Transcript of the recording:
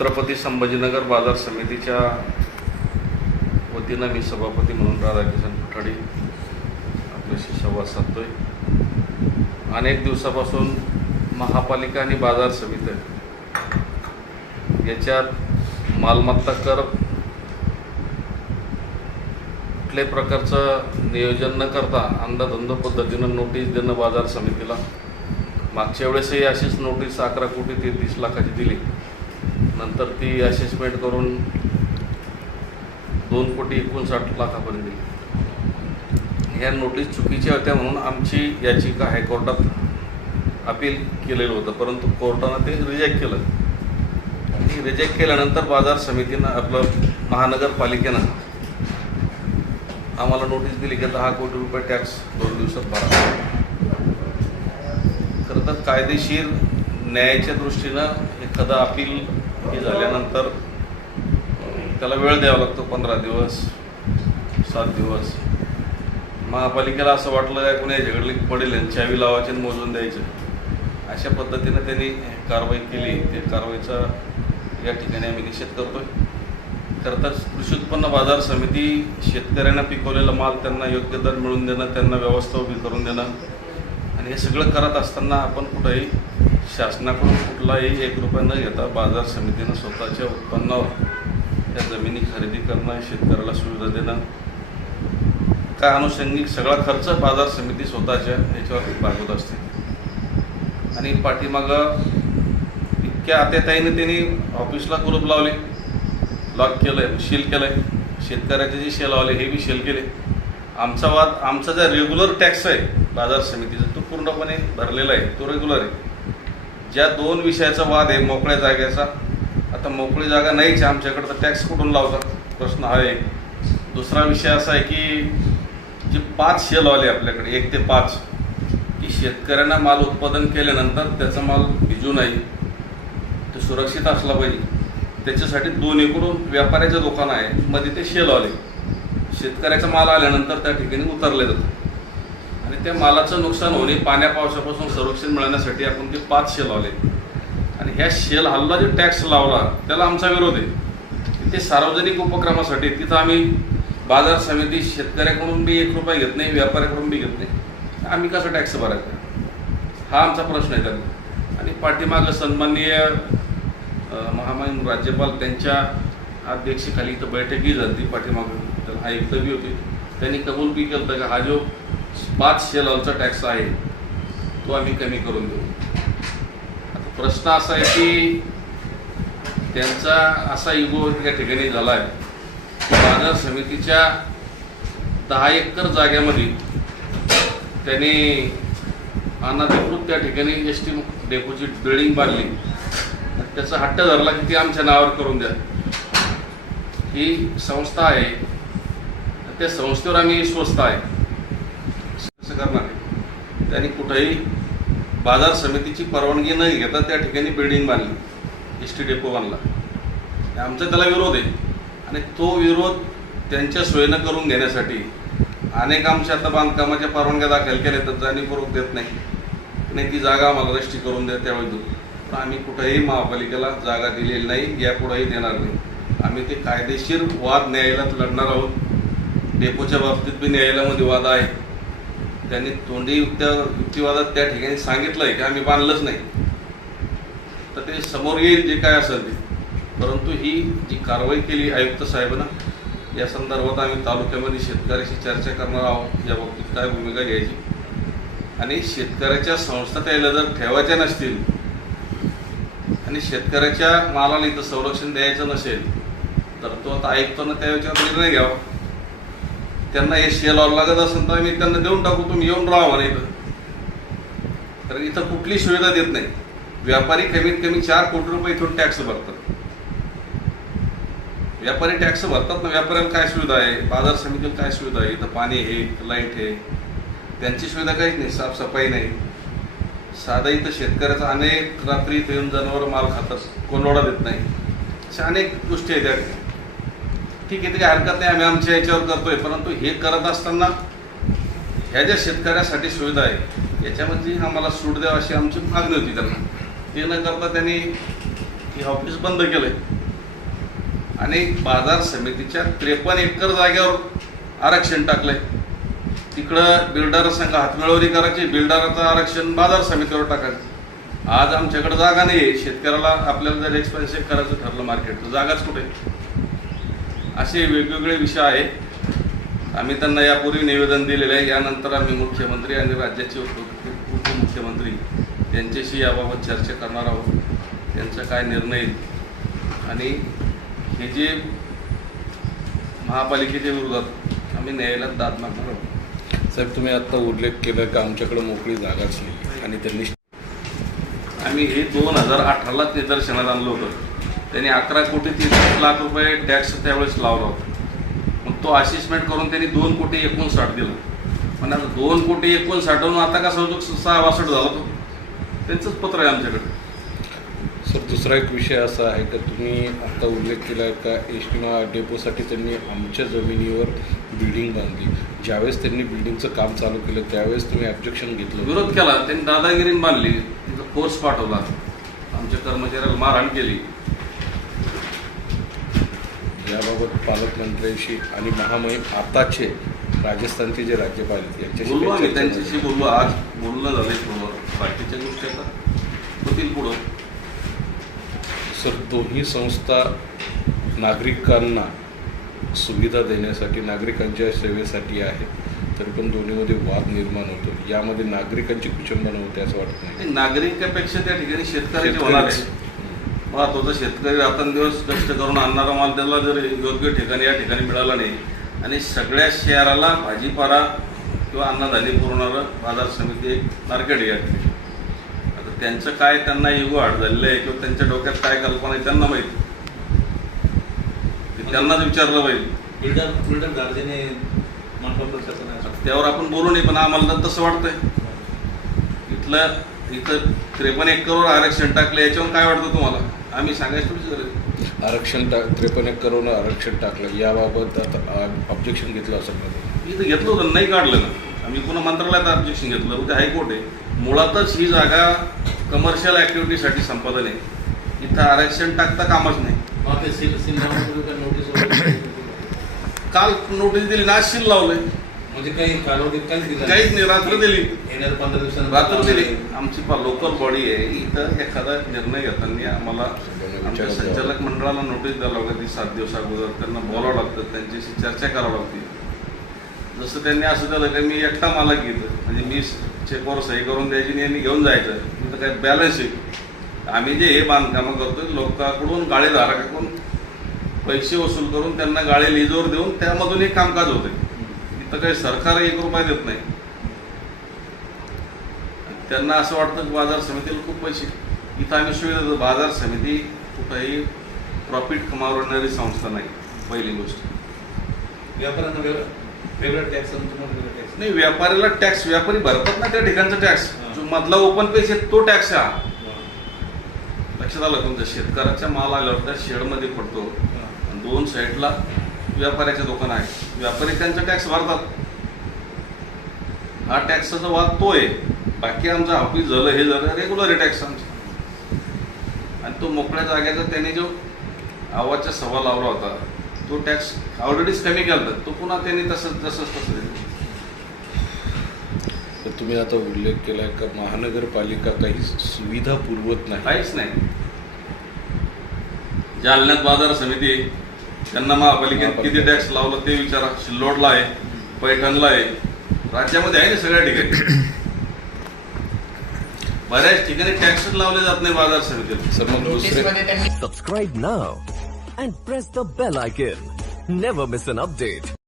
छत्रपती संभाजीनगर बाजार समितीच्या वतीनं मी सभापती म्हणून राधाकिशन कुठाडी आपल्याशी संवाद साधतोय. अनेक दिवसापासून महापालिका आणि बाजार समिती याच्यात मालमत्ता कर कुठल्याही प्रकारचं नियोजन न करता अंदाधुंद पद्धतीनं नोटीस देणं बाजार समितीला. मागच्या वेळेसही अशीच नोटीस अकरा कोटी तेहतीस लाखाची दिली. नंतर ती असेसमेंट करून दोन कोटी एकोणसाठ लाखापर्यंत दिली. ह्या नोटीस चुकीच्या होत्या म्हणून आमची याचिका हायकोर्टात अपील केलेलं होतं. परंतु कोर्टानं ते रिजेक्ट केलं. आणि रिजेक्ट केल्यानंतर बाजार समितीनं आपलं महानगरपालिकेनं आम्हाला नोटीस दिली की दहा कोटी रुपये टॅक्स दोन दिवसात भरा. खरं तर कायदेशीर न्यायाच्या दृष्टीनं एखादं अपील हे झाल्यानंतर त्याला वेळ द्यावा लागतो पंधरा दिवस सात दिवस. महापालिकेला असं वाटलं काय कुणी झगडले पडेल आणि चावी लावायचे आणि मोजून द्यायचं? अशा पद्धतीनं त्यांनी कारवाई केली. त्या कारवाईचा या ठिकाणी आम्ही निषेध करतोय. खरं तर कृषी उत्पन्न बाजार समिती शेतकऱ्यांना पिकवलेला माल त्यांना योग्य दर मिळवून देणं त्यांना व्यवस्था उभी करून देणं आणि हे सगळं करत असताना आपण कुठंही शासनाकडून कुठलाही एक रुपया न घेता बाजार समितीनं स्वतःच्या उत्पन्नावर त्या जमिनी खरेदी करणं शेतकऱ्याला सुविधा देणं. काय अनुषंगिक सगळा खर्च बाजार समिती स्वतःच्या याच्यावर भागवत असते. आणि पाठीमागं इतक्या आत्याताईने त्यांनी ऑफिसला कुलूप लावले. लॉक केलं आहे शेल केलं आहे शेतकऱ्याचे जे शेल लावले हे बी शेल केले. आमचा वाद आमचा जो रेग्युलर टॅक्स आहे बाजार समितीचा तो पूर्णपणे भरलेला आहे तो रेग्युलर आहे. ज्या दोन विषयाचा वाद आहे मोकळ्या जागेचा आता मोकळी जागा नाहीच आमच्याकडे तर टॅक्स कुठून लावतात? प्रश्न हा एक. दुसरा विषय असा आहे की जे पाच शेल आले आपल्याकडे एक ते पाच की शेतकऱ्यांना माल उत्पादन केल्यानंतर त्याचा माल भिजू नाही तो सुरक्षित असला पाहिजे. त्याच्यासाठी दोन इकडून व्यापाऱ्याचं दुकान आहे मध्ये ते शेल आले शेतकऱ्याचा माल आल्यानंतर त्या ठिकाणी उतरले जातं त्या मालाचं नुकसान होणे पाण्या पावसापासून संरक्षण मिळण्यासाठी आपण ते पाच शेल लावले. आणि ह्या शेल हल्ला जो टॅक्स लावला त्याला आमचा विरोध आहे. ते सार्वजनिक उपक्रमासाठी तिथं आम्ही बाजार समिती शेतकऱ्याकडून बी एक रुपये घेत नाही व्यापाऱ्याकडून बी घेत नाही. आम्ही कसं टॅक्स भरायचा? हा आमचा प्रश्न आहे त्यांना आणि पाठीमागं सन्माननीय अं, राज्यपाल त्यांच्या अध्यक्षेखाली इथं बैठकही झाली पाठीमाग. तर आयुक्त बी होते. त्यांनी कबूल बी केलं का हा जो पाच शेलावरचा टॅक्स आहे तो आम्ही कमी करून देऊ. आता प्रश्न असा आहे की त्यांचा असा इगो या ठिकाणी झाला आहे बाजार समितीच्या दहा एकर जाग्यामध्ये त्यांनी अनाधिकृत त्या ठिकाणी एस टी डेपोची बिल्डिंग बांधली. त्याचा हट्ट धरला की ती आमच्या नावावर करून द्या. ही संस्था आहे. त्या संस्थेवर आम्ही स्वस्त आहे. करणार आहे. त्यांनी कुठंही बाजार समितीची परवानगी न घेता त्या ठिकाणी बिल्डिंग बांधली. एस टी डेपो बांधला आमचा त्याला विरोध आहे. आणि तो विरोध त्यांच्या सोयीनं करून घेण्यासाठी अनेक आमच्या आता बांधकामाच्या परवानग्या दाखल केल्या तर जाणीवपूर्वक देत नाही. नाही ती जागा आम्हाला रष्टी करून द्या त्यावेळी देऊ पण आम्ही कुठेही महापालिकेला जागा दिलेली नाही यापुढेही देणार नाही. आम्ही ते कायदेशीर वाद न्यायालयात लढणार आहोत. डेपोच्या बाबतीत बी न्यायालयामध्ये वाद आहे. त्यांनी तोंडी युक्त्या युक्तिवादात त्या ठिकाणी सांगितलं आहे की आम्ही बांधलंच नाही. तर ते समोर येईल जे काय असेल ते. परंतु ही जी कारवाई केली आयुक्त साहेबांना या संदर्भात आम्ही तालुक्यामध्ये शेतकऱ्याशी चर्चा करणार आहोत या बाबतीत काय भूमिका घ्यायची. आणि शेतकऱ्याच्या संस्था त्याला जर ठेवायच्या नसतील आणि शेतकऱ्याच्या मालाला इथं संरक्षण द्यायचं नसेल तर तो आता आयुक्तांना त्या याच्यावर निर्णय घ्यावा. त्यांना एशिया शेल लागत असेल तर आम्ही त्यांना देऊन टाकू तुम्ही येऊन राहा म्हणा इथं. कारण इथं कुठली सुविधा देत नाही. व्यापारी कमीत कमी चार कोटी रुपये इथून टॅक्स भरतात. व्यापारी टॅक्स भरतात ना व्यापाऱ्याला काय सुविधा आहे? बाजार समितीला काय सुविधा आहे? इथं पाणी आहे लाइट आहे. त्यांची सुविधा काहीच नाही साफसफाई नाही. साधा इथं शेतकऱ्याचा अनेक रात्री इथं येऊन जनावर माल खातात कोणवडा देत नाही. अशा अनेक गोष्टी आहेत त्या ठिकाणी. ठीक आहे ते काही हरकत नाही आम्ही आमच्या याच्यावर करतोय. परंतु हे करत असताना ह्या ज्या शेतकऱ्यासाठी सुविधा आहे याच्यामध्ये आम्हाला सूट द्यावं अशी आमची मागणी होती त्यांना. ते न करता त्यांनी हे ऑफिस बंद केलंय. आणि बाजार समितीच्या त्रेपन्न एकर जागेवर आरक्षण टाकलंय. तिकडं बिल्डर संघ हातमिळवणी करायची बिल्डरचं आरक्षण बाजार समितीवर टाकायचं. आज आमच्याकडे जागा नाही आहे शेतकऱ्याला आपल्याला जर एक्सपेन्सिव्ह करायचं ठरलं मार्केट तर जागाच कुठे? असे वेगवेगळे विषय आहेत. आम्ही त्यांना यापूर्वी निवेदन दिलेलं आहे. यानंतर आम्ही मुख्यमंत्री आणि राज्याचे उप- उपमुख्यमंत्री यांच्याशी याबाबत चर्चा करणार आहोत. त्यांचा काय निर्णय. आणि हे जे महापालिकेच्या विरोधात आम्ही न्यायालयात दाद मागणार आहोत. साहेब तुम्ही आता उल्लेख केला की आमच्याकडे मोकळी जागाच नाही आणि त्यांनी आम्ही हे दोन हजार अठरालाच निदर्शनात आणलं होतं. त्यांनी अकरा कोटी तीस लाख रुपये टॅक्स त्यावेळेस लावला होता. मग तो असिस्मेंट करून त्यांनी दोन कोटी एकोणसाठ दिलं. पण आता दोन कोटी एकोणसाठवून आता कसा होतो? सहा बासष्ट झाला तो. त्यांचंच पत्र आहे आमच्याकडे. सर दुसरा एक विषय असा आहे का? तुम्ही आता उल्लेख केला का? एस टी डेपोसाठी त्यांनी आमच्या जमिनीवर बिल्डिंग बांधली. ज्यावेळेस त्यांनी बिल्डिंगचं काम चालू केलं त्यावेळेस तुम्ही ऑब्जेक्शन घेतलं. विरोध केला. त्यांनी दादागिरीने बांधली. तिथं फोर्स पाठवला. आमच्या कर्मचाऱ्याला मारहाण केली. याबाबत पालकमंत्र्यांशी आणि महामहिम आताचे राजस्थानचे जे राज्यपाल आहेत, यांच्याशी त्यांच्याशी बोललो आज बोलणं फोनवर बाकीच्या गोष्टी आता होतील पुढं. सर दोन्ही संस्था नागरिकांना सुविधा देण्यासाठी नागरिकांच्या सेवेसाठी आहेत तरी पण दोन्हीमध्ये वाद निर्माण होतो यामध्ये नागरिकांची कुचंबना होते असं वाटत नाही. नागरिकापेक्षा त्या ठिकाणी शेतकऱ्याचे हम्म. महत्त्वाचा शेतकरी रात्रंदिवस कष्ट करून आणणारा माल त्याला जर योग्य ठिकाणी या ठिकाणी मिळाला नाही आणि सगळ्या शहराला भाजीपाला किंवा अन्नधान्य पुरवणारं बाजार समिती एक मार्केट या आता त्यांचं काय त्यांना इगो आड झालेलं आहे किंवा त्यांच्या डोक्यात काय कल्पना आहे त्यांना माहिती. त्यांनाच विचारलं पाहिजे. त्यावर आपण बोलू नये पण आम्हाला तर तसं वाटतंय. इथलं इथं त्रेपन्न एकरवर आरक्षण टाकलं याच्यावर काय वाटतं तुम्हाला? आम्ही सांगायचं गरज. आरक्षण टाक त्रेपन्न एक करोड आरक्षण टाकलं. याबाबत आता ऑब्जेक्शन घेतलं असं नाही. इथं घेतलं होतं नाही काढलं ना. आम्ही पुन्हा मंत्रालयात ऑब्जेक्शन घेतलं. उद्या हायकोर्ट आहे. मुळातच ही जागा कमर्शियल ऍक्टिव्हिटीसाठी संपादन आहे. इथं आरक्षण टाकता कामच नाही. काल नोटीस दिली. ना शील लावलंय. म्हणजे काही काहीच दिलं काहीच नाही रात्र दिली. पंधरा दिवसानंतर रात्र दिली. आमची लोकल बॉडी आहे. इथं एखादा निर्णय घेताना आम्हाला आमच्या संचालक मंडळाला नोटीस द्यावं लागते. सात दिवस अगोदर त्यांना बोलावं लागतं. त्यांच्याशी चर्चा करावं लागते. जसं त्यांनी असं झालं की मी एकटा मालक घेतो. म्हणजे मी चेकवर सही करून द्यायची आणि यांनी घेऊन जायचं. इथं काय बॅलन्स आहे. आम्ही जे हे बांधकामं करतोय लोकांकडून गाळेधारकाकडून पैसे वसूल करून त्यांना गाळे लिजवर देऊन त्यामधून एक कामकाज होते इथं काही सरकार एक रुपया देत नाही. त्यांना असं वाटतं की बाजार समितीला खूप पैसे. इथं आम्ही सुविधा देतो. बाजार समिती कुठंही प्रॉफिट कमावणारी संस्था नाही पहिली गोष्ट. व्यापाऱ्यांना वेगळं टॅक्स टॅक्स नाही व्यापाऱ्याला टॅक्स व्यापारी भरतात ना त्या ठिकाणचा टॅक्स. जो मधला ओपन पेज आहे तो टॅक्स हा. लक्षात आलं तुमच्या शेतकऱ्याच्या माल आल्यावर त्या शेडमध्ये पडतो. आणि दोन साईडला व्यापाऱ्याचे दुकान आहे. व्यापारी त्यांचा टॅक्स भरतात. हा टॅक्सचा वाद तो आहे बाकी आमचं ऑफिस झालं हे झालं रेग्युलर आहे टॅक्स आमचा. आणि तो मोकळ्या जागेचा त्याने जो आवाजचा सभा लावला होता तो टॅक्स ऑलरेडीच कमी केला होता. तो पुन्हा त्यांनी तसंच तसंच तसं. तर तुम्ही आता उल्लेख केला का महानगरपालिका काही सुविधा पुरवत नाही? काहीच नाही. जालन्यात बाजार समिती त्यांना महापालिकेत किती टॅक्स लावलं ते विचारा सिल्लोडला आहे पैठणला आहे राज्यामध्ये आहे ना सगळ्या ठिकाणी बऱ्याच ठिकाणी टॅक्सच लावले जात नाही बाजार दुसरे Subscribe now and press the bell icon. Never miss an update.